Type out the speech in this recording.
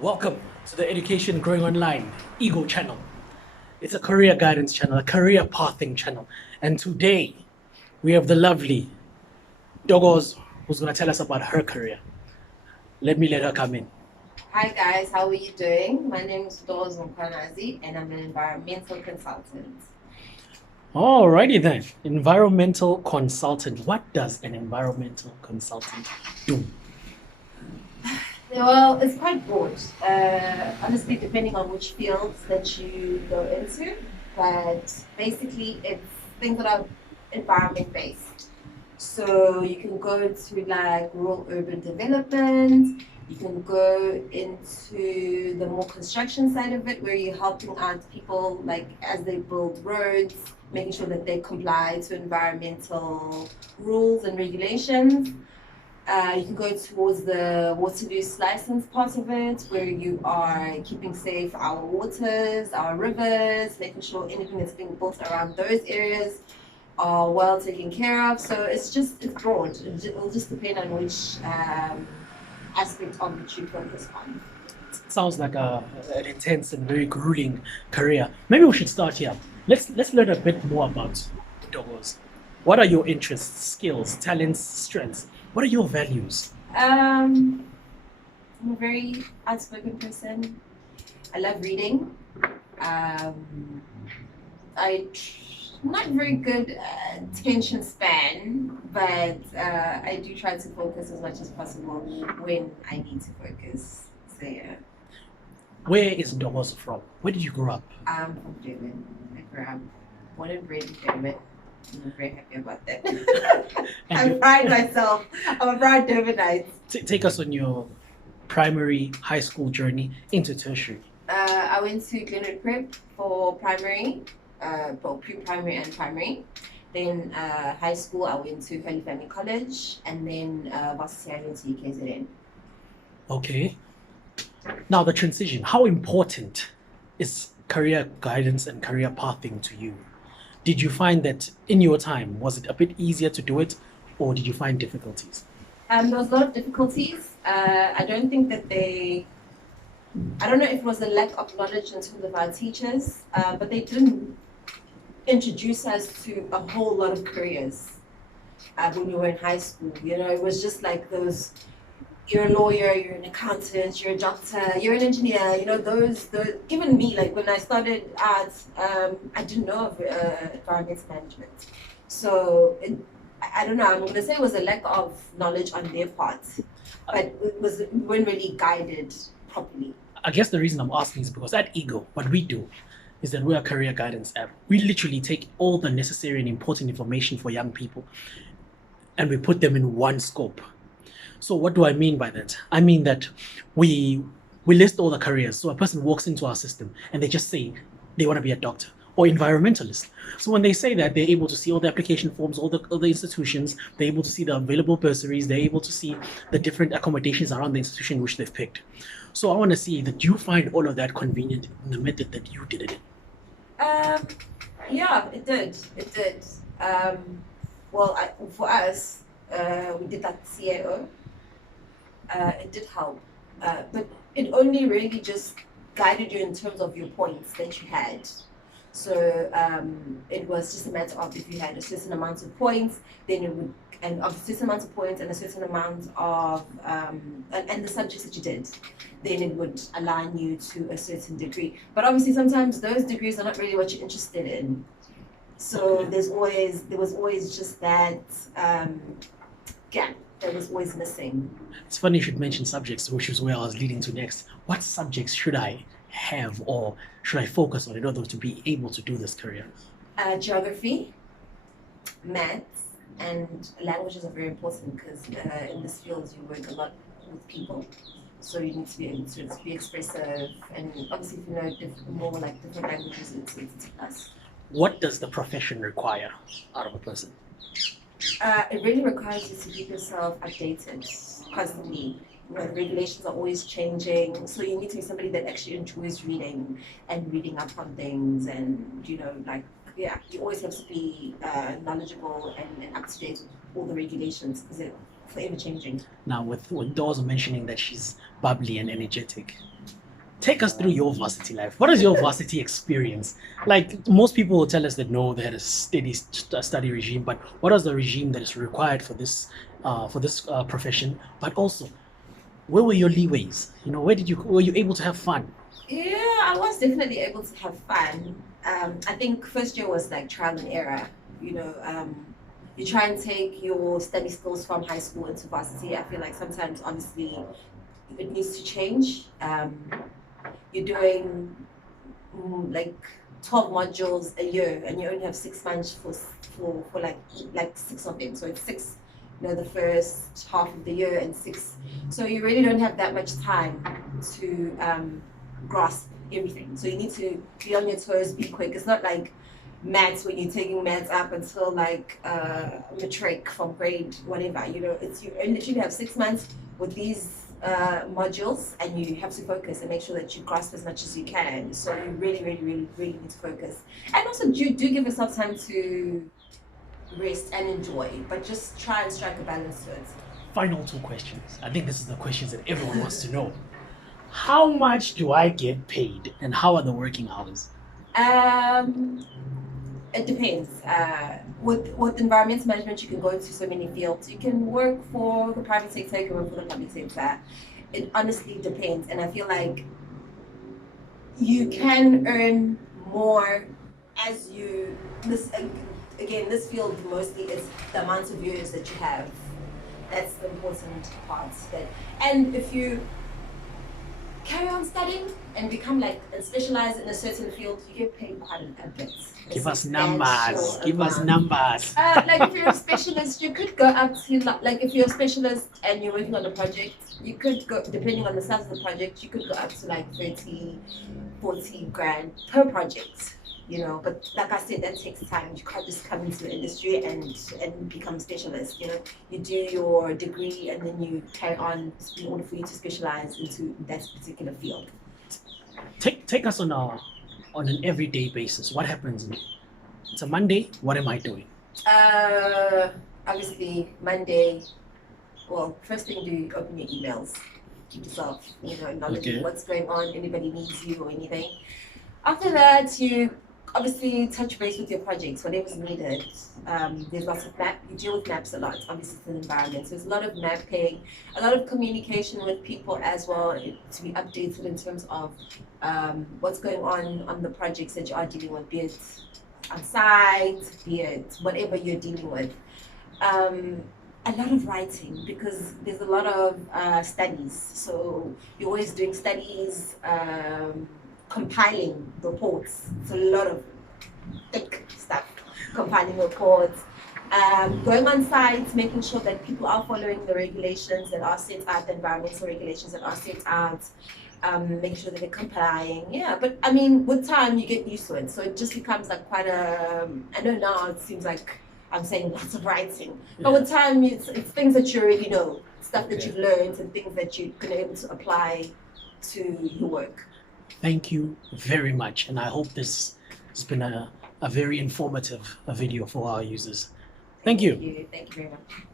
Welcome to the Education Growing Online Ego channel. It's a career guidance channel, a career pathing channel. And today we have the lovely Dogos who's going to tell us about her career. Let her come in. Hi guys, how are you doing? My name is Mkwanazi and I'm an environmental consultant. Alrighty then, environmental consultant. What does an environmental consultant do? Well, it's quite broad, honestly, depending on which fields that you go into. But basically, it's things that are environment based. So you can go to like rural urban development. You can go into the more construction side of it, where you're helping out people like as they build roads, making sure that they comply to environmental rules and regulations. You can go towards the water use license part of it, where you are keeping safe our waters, our rivers, making sure anything that's being built around those areas are well taken care of. So it's broad. It'll just depend on which aspect of it you focus on. Sounds like an intense and very grueling career. Maybe we should start here. Let's learn a bit more about Dogos. What are your interests, skills, talents, strengths? What are your values? I'm a very outspoken person. I love reading. Um, not very good attention span, but I do try to focus as much as possible when I need to focus. So yeah, Where is Dogos from? Where did you grow up? I'm from Durban. I grew up born and bred in Durban. I'm very happy about that. I pride myself. I'm a proud Durbanite. Take us on your primary high school journey into tertiary. I went to Glenwood Prep for primary, both pre-primary and primary. Then high school, I went to Holy Family College, and then varsity I went to UKZN. Okay. Now the transition. How important is career guidance and career pathing to you? Did you find that in your time, was it a bit easier to do it, or did you find difficulties? There was a lot of difficulties. I don't think that I don't know if it was a lack of knowledge in terms of our teachers, but they didn't introduce us to a whole lot of careers when we were in high school. You know, it was just like those, you're a lawyer, you're an accountant, you're a doctor, you're an engineer, you know, those even me, like when I started art, I didn't know of environmental management. So I don't know, I'm going to say it was a lack of knowledge on their part, but we weren't really guided properly. I guess the reason I'm asking is because at Ego, what we do is that we're a career guidance app. We literally take all the necessary and important information for young people and we put them in one scope. So what do I mean by that? I mean that we list all the careers. So a person walks into our system and they just say they want to be a doctor or environmentalist. So when they say that, they're able to see all the application forms, all the institutions, they're able to see the available bursaries, they're able to see the different accommodations around the institution which they've picked. So I want to see that you find all of that convenient in the method that you did it in. Yeah, it did. It did. Well, for us, we did that CAO. It did help, but it only really just guided you in terms of your points that you had. So it was just a matter of if you had a certain amount of points, then it would, and of a certain amount of points and a certain amount of, and the subjects that you did, then it would align you to a certain degree. But obviously sometimes those degrees are not really what you're interested in. So there was always just that gap that was always missing. It's funny you should mention subjects, which is where I was leading to next. What subjects should I have or should I focus on in order to be able to do this career? Geography, maths, and languages are very important because in this field you work a lot with people. So you need to be able to be expressive, and obviously if you know more like different languages, it's a plus. What does the profession require out of a person? It really requires you to keep yourself updated constantly. You know, the regulations are always changing, so you need to be somebody that actually enjoys reading and reading up on things, and you know, like yeah, you always have to be knowledgeable and up to date with all the regulations because they're forever changing. Now, with Dawes mentioning that she's bubbly and energetic, Take us through your varsity life. What is your varsity experience? Like most people will tell us that no, they had a steady study regime, but what is the regime that is required for this profession? But also, where were your leeways? You know, were you able to have fun? Yeah, I was definitely able to have fun. I think first year was like trial and error. You know, you try and take your study skills from high school into varsity. I feel like sometimes, honestly, it needs to change. You're doing like 12 modules a year, and you only have 6 months for like six of them. So it's six, you know, the first half of the year and six. So you really don't have that much time to grasp everything. So you need to be on your toes, be quick. It's not like maths when you're taking maths up until like matric from grade whatever. You know, it's you literally have 6 months with these modules, and you have to focus and make sure that you grasp as much as you can. So you really need to focus, and also do give yourself time to rest and enjoy, but just try and strike a balance to it. Final two questions. I think this is the questions that everyone wants to know. How much do I get paid, and how are the working hours? It depends. With environmental management, you can go into so many fields. You can work for the private sector, you can work for the public sector. It honestly depends, and I feel like you can earn more as you this again. This field mostly is the amount of years that you have. That's the important part. And if you carry on studying and become like and specialize in a certain field, you get paid quite a bit. Give us numbers. Give us numbers. Like if you're a specialist, you could go up to like if you're a specialist and you're working on a project, you could go, depending on the size of the project, you could go up to like 30, 40 grand per project. You know, but like I said, that takes time. You can't just come into the industry and become a specialist. You know, you do your degree and then you carry on in order for you to specialize into that particular field. Take us on an everyday basis. What happens? It's a Monday. What am I doing? Obviously Monday. Well, first thing you do, open your emails. Keep yourself, you know, knowledgeable what's going on. Anybody needs you or anything. After that, you obviously touch base with your projects, whatever's needed. There's lots of you deal with maps a lot, obviously it's an environment. So there's a lot of mapping, a lot of communication with people as well to be updated in terms of what's going on the projects that you are dealing with, be it on site, be it whatever you're dealing with. A lot of writing because there's a lot of studies. So you're always doing studies, compiling reports. It's a lot of thick stuff. Compiling reports, going on sites, making sure that people are following the regulations that are set out, the environmental regulations that are set out, making sure that they're complying. Yeah, but I mean, with time you get used to it. So it just becomes like quite a, I know now it seems like I'm saying lots of writing, but with time it's things that you already know, stuff that you've learned and things that you're going to be able to apply to your work. Thank you very much, and I hope this has been a very informative video for our users. Thank you. Thank you very much.